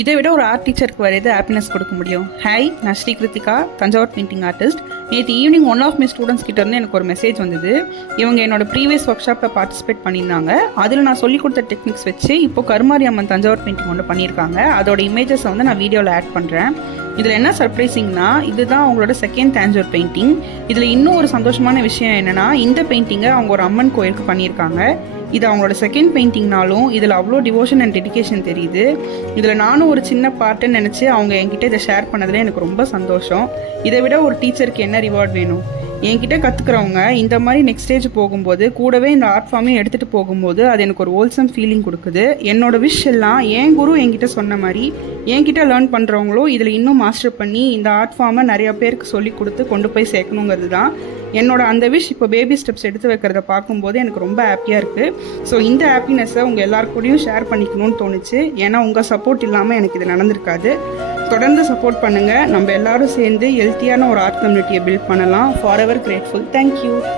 இதை விட ஒரு ஆர்ட் டீச்சருக்கு வர எது ஹாப்பினஸ் கொடுக்க முடியும்? ஹாய், நான் ஸ்ரீ கிருத்திகா, தஞ்சாவூர் பெயிண்டிங் ஆர்டிஸ்ட். நேற்று evening one of my students கிட்ட இருந்து எனக்கு ஒரு மெசேஜ் வந்தது. இவங்க என்னோட ப்ரீவியஸ் ஒர்க் ஷாப்பில் பார்ட்டிசிபேட் பண்ணியிருந்தாங்க. அதில் நான் சொல்லிக் கொடுத்த டெக்னிக்ஸ் வச்சு இப்போ கருமாரி அம்மன் தஞ்சாவூர் பெயிண்டிங் ஒன்று பண்ணியிருக்காங்க. அதோட இமேஜஸை வந்து நான் வீடியோவில் ஆட் பண்ணுறேன். இதில் என்ன சர்ப்ரைசிங்னா, இதுதான் அவங்களோட செகண்ட் தஞ்சாவூர் பெயிண்டிங். இதில் இன்னும் ஒரு சந்தோஷமான விஷயம் என்னென்னா, இந்த பெயிண்டிங்கை அவங்க ஒரு அம்மன் கோயிலுக்கு பண்ணியிருக்காங்க. இது அவங்களோட செகண்ட் பெயிண்டிங்னாலும் இதில் அவ்வளோ டிவோஷன் அண்ட் டெடிகேஷன் தெரியுது. இதில் நானும் ஒரு சின்ன பார்ட்டுன்னு நினச்சி அவங்க என்கிட்ட இதை ஷேர் பண்ணதில் எனக்கு ரொம்ப சந்தோஷம். இதை விட ஒரு டீச்சருக்கு என்ன ரிவார்ட் வேணும்? என்கிட்ட கற்றுக்கிறவங்க இந்த மாதிரி நெக்ஸ்ட் ஸ்டேஜ் போகும்போது கூடவே இந்த ஆர்ட் ஃபார்மையும் எடுத்துகிட்டு போகும்போது அது எனக்கு ஒரு ஹோல்சம் ஃபீலிங் கொடுக்குது. என்னோட விஷ் எல்லாம் என் குரு என்கிட்ட சொன்ன மாதிரி என்கிட்ட லேர்ன் பண்ணுறவங்களும் இதில் இன்னும் மாஸ்டர் பண்ணி இந்த ஆர்ட் ஃபார்மை நிறையா பேருக்கு சொல்லி கொடுத்து கொண்டு போய் சேர்க்கணுங்கிறது தான் என்னோட அந்த விஷ். இப்போ பேபி ஸ்டெப்ஸ் எடுத்து வைக்கிறத பார்க்கும்போது எனக்கு ரொம்ப ஹாப்பியாக இருக்குது. ஸோ இந்த ஹாப்பினஸை உங்கள் எல்லாருக்கூடையும் ஷேர் பண்ணிக்கணும்னு தோணுச்சு. ஏன்னா உங்கள் சப்போர்ட் இல்லாமல் எனக்கு இது நடந்திருக்காது. தொடர்ந்து சப்போர்ட் பண்ணுங்கள். நம்ம எல்லாரும் சேர்ந்து ஹெல்த்தியான ஒரு ஆர்ட் கம்யூனிட்டியை பில்ட் பண்ணலாம். For ever grateful. தேங்க்யூ.